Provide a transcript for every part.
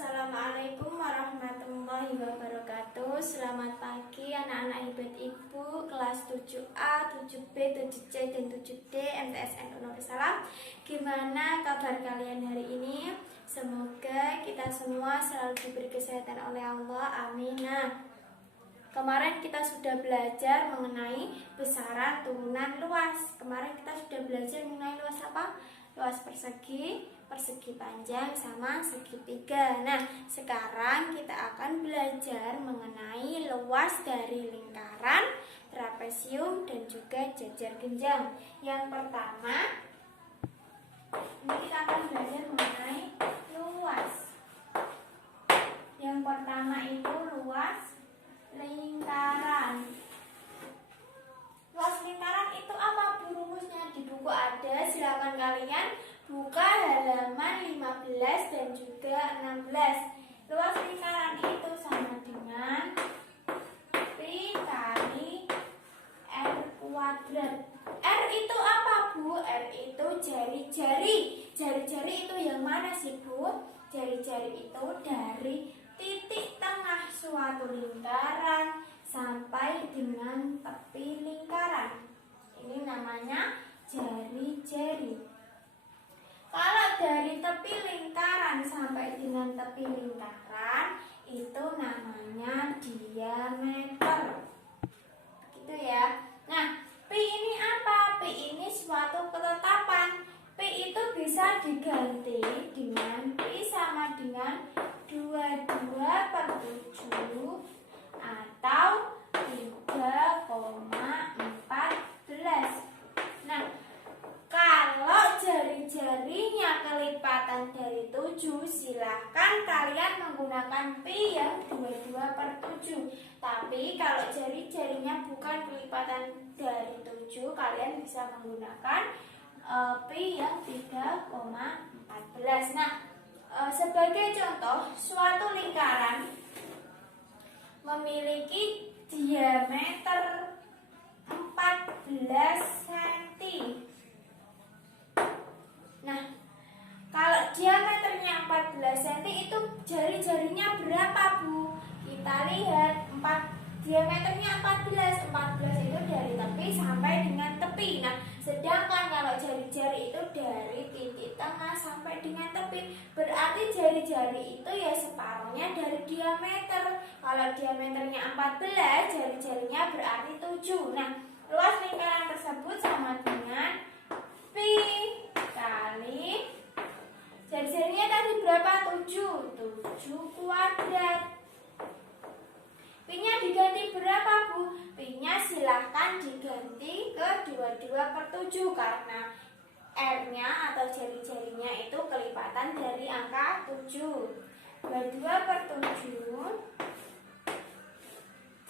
Assalamualaikum warahmatullahi wabarakatuh. Selamat pagi anak-anak hebat ibu kelas 7A, 7B, 7C, dan 7D MTSN Nurul Salam. Gimana kabar kalian hari ini? Semoga kita semua selalu diberi kesehatan oleh Allah, amin. Nah, kemarin kita sudah belajar mengenai besaran turunan luas. Kemarin kita sudah belajar mengenai luas apa? Luas persegi, persegi panjang, sama segitiga. Nah, sekarang kita akan belajar mengenai luas dari lingkaran, trapesium, dan juga jajar genjang. Yang pertama, ini kita akan belajar mengenai luas. Yang pertama itu luas lingkaran. Luas lingkaran itu apa Bu rumusnya? Di buku ada, silakan kalian buka halaman 15 dan juga 16. Luas lingkaran itu sama dengan pi kali r kuadrat. R itu apa Bu? R itu jari-jari. Jari-jari itu yang mana sih Bu? Jari-jari itu dari titik tengah suatu lingkaran sampai dengan tepi lingkaran. Ini namanya jari-jari. Kalau dari tepi lingkaran sampai dengan tepi lingkaran, itu namanya diameter. Gitu ya. Nah, pi ini apa? Pi ini suatu ketetapan. Pi itu bisa diganti dengan pi sama dengan 22/7 atau 3,14. Nah, kalau jari-jarinya kelipatan dari 7, silahkan kalian menggunakan pi yang 22/7. Tapi kalau jari-jarinya bukan kelipatan dari 7, kalian bisa menggunakan pi yang 3,14. Nah, sebagai contoh, suatu lingkaran memiliki diameter 14 cm. Nah, kalau diameternya 14 cm itu jari-jarinya berapa Bu? Kita lihat, diameternya 14 itu dari tepi sampai dengan tepi. Nah, sedangkan kalau jari-jari itu dari titik tengah sampai dengan tepi, berarti jari-jari itu ya separuhnya dari diameter. Kalau diameternya 14, jari-jarinya berarti 7. Nah, luas lingkaran tersebut sama dengan pi kali jari-jarinya tadi berapa? 7 kuadrat. Pi-nya diganti berapa Bu? Pi-nya silahkan diganti ke 22/7 karena R-nya atau jari-jarinya itu kelipatan dari angka 7. 22/7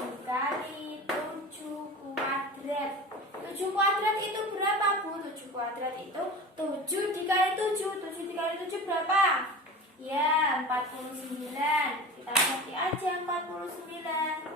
dikali 7 kuadrat. 7 kuadrat itu berapa Bu? 7 kuadrat itu 7 dikali 7. 7 dikali 7 berapa? Ya, 49. Kita ganti aja 49.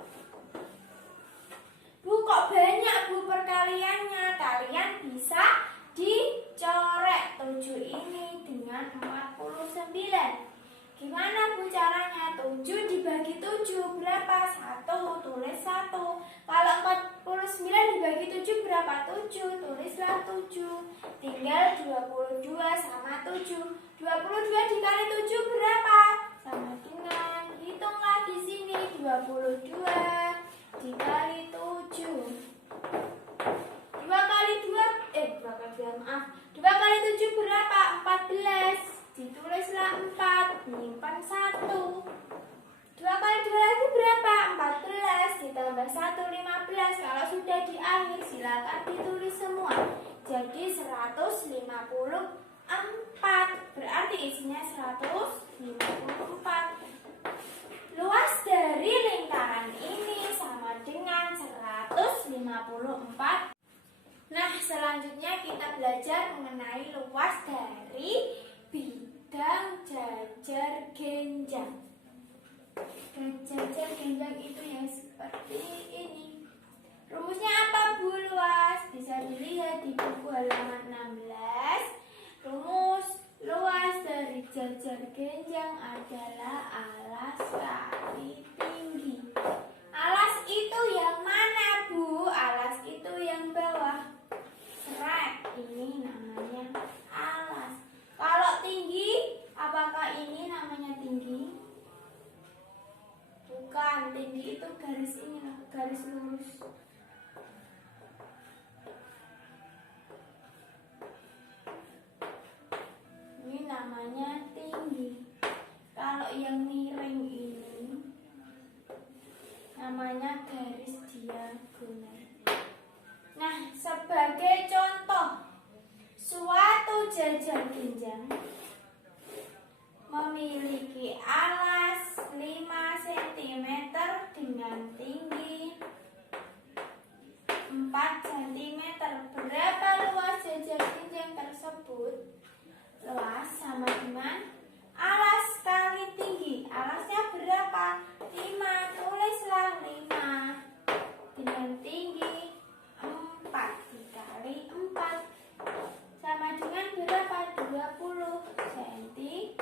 Bu, kok banyak Bu perkaliannya? Kalian bisa dicorek 7 ini dengan 49. Gimana Bu caranya? 7 dibagi 7 berapa? 1, tulis 1. Kalau 49 dibagi 7 berapa? 7, tulislah 7. Tinggal 22 sama 7. 22 dikali 7 berapa? Sama dengan, hitunglah di sini, 22 dikali 7. 2 kali 7 berapa? 14. Ditulislah 4, menyimpan 1. 2 kali 2 lagi berapa? 14, ditambah 1, 15. Kalau sudah di akhir, silakan ditulis semua. Jadi 154. Berarti isinya 154. Luas dari lingkaran ini sama dengan 154. Nah, selanjutnya kita belajar mengenai luas dari bidang jajar genjang. Jajar genjang itu yang seperti ini. Rumusnya apa Bu luas? Bisa dilihat di buku halaman 16. Rumus luas dari jajar belajar genjang adalah alas kali tinggi. Alas itu yang mana, Bu? Alas itu yang bawah. Seret, ini namanya alas. Kalau tinggi, apakah ini namanya tinggi? Bukan, tinggi itu garis ini loh, garis lurus. Ini namanya tinggi. Kalau yang miring ini namanya garis diagonal. Nah, sebagai contoh, suatu jajar genjang memiliki alas 5 cm dengan tinggi 4 cm. Berapa luas jajar genjang tersebut? Luas sama dengan alas kali tinggi. Alasnya berapa? 5. Tulislah 5 dengan tinggi 4 dikali 4 sama dengan berapa? 20 cm.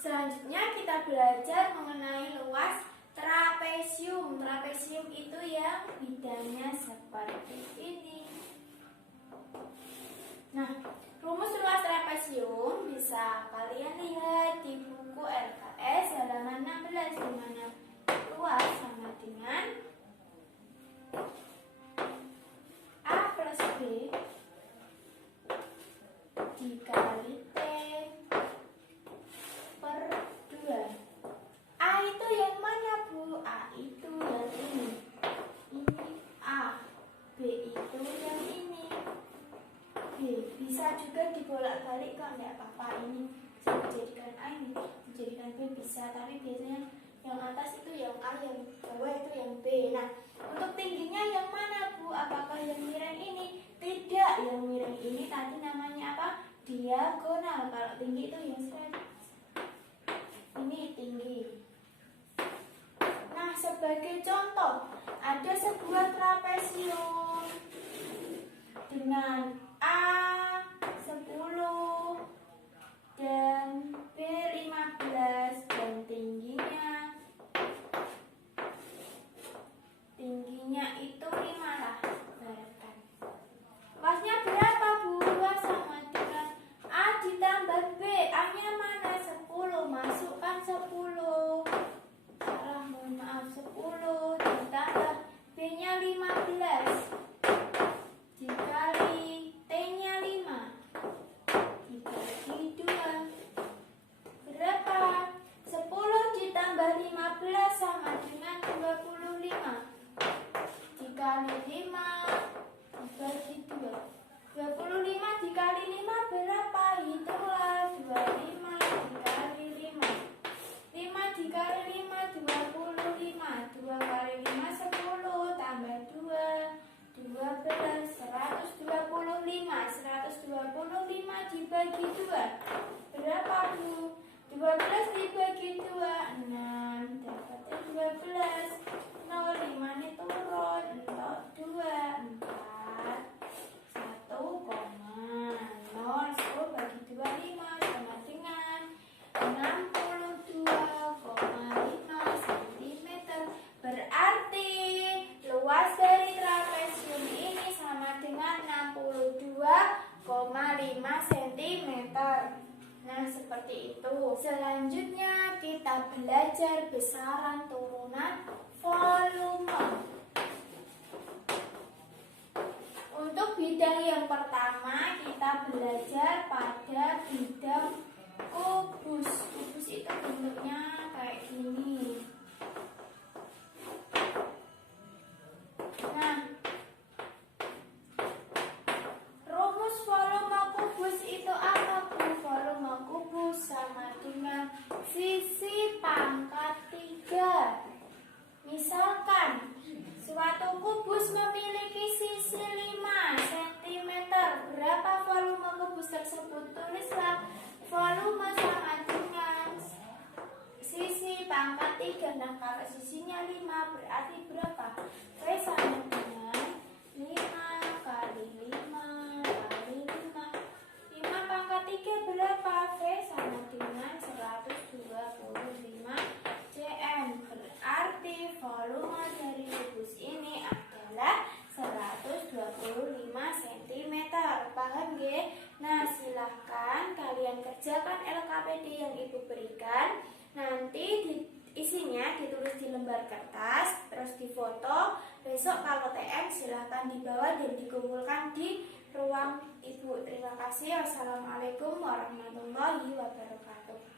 Selanjutnya kita belajar mengenai luas trapesium. Trapesium itu yang bidangnya seperti ini. Nah, rumus luas trapesium bisa kalian lihat di buku LKS halaman 16, di mana luas sama dengan A plus B dikali T per 2. A itu yang mana, Bu? A itu yang ini. Ini A. B itu yang ini. B. Bisa juga dibolak-balik kok, enggak apa-apa. Ini bisa dijadikan A, ini dijadikan B bisa. Tapi biasanya yang atas itu yang A, yang bawah itu yang B. Nah, untuk tingginya yang mana, Bu? Apakah yang miring ini? Tidak. Yang miring ini tadi namanya apa? Diagonal. Kalau tinggi itu yang straight. Ini tinggi. Nah, sebagai contoh, ada sebuah trapesium dengan A 10 dan B 15 dan tingginya itu 5 lah. Luasnya berapa, Bu? Luas sama dengan A ditambah B. A-nya mana? 10. Masukkan 10. Salah, mohon maaf. 10 ditambah B-nya 15 dikali T-nya 5 dibagi 2. Berapa? 10 ditambah 15 sama dengan 25 dikali 5 dibagi 2. 25 dikali 5 berapa? Hitunglah. 25 dikali 5. 5 dikali 5 25. 2 kali 5 10 tambah 2 12. 125. 125 dibagi 2 berapa, Bu? 12 dibagi 2 6. Dapatnya 12. 0, 5 ini turun. 2 4 1,0. 10 bagi 25 sama dengan 62,5 cm. Berarti luas dari trapesium ini sama dengan 62,5 cm. Nah, seperti itu. Selanjutnya kita belajar besaran turunan volume. Untuk bidang yang pertama kita belajar pada bidang kubus. Kubus itu bentuknya kayak gini. Nah, rumus volume kubus itu apa, Bu? Volume kubus sama dengan sisi pangkat 3. Misalkan suatu kubus memiliki sisi 5 cm. Berapa volume kubus tersebut? Tulislah volume sama dengan sisi pangkat 3. Nah, kalau sisinya 5 berarti berapa? V sama dengan 5 kali 5 kali 5. 5 kerjakan LKPD yang Ibu berikan. Nanti isinya ditulis di lembar kertas, terus difoto. Besok kalau TM silahkan dibawa dan dikumpulkan di ruang Ibu. Terima kasih. Wassalamualaikum warahmatullahi wabarakatuh.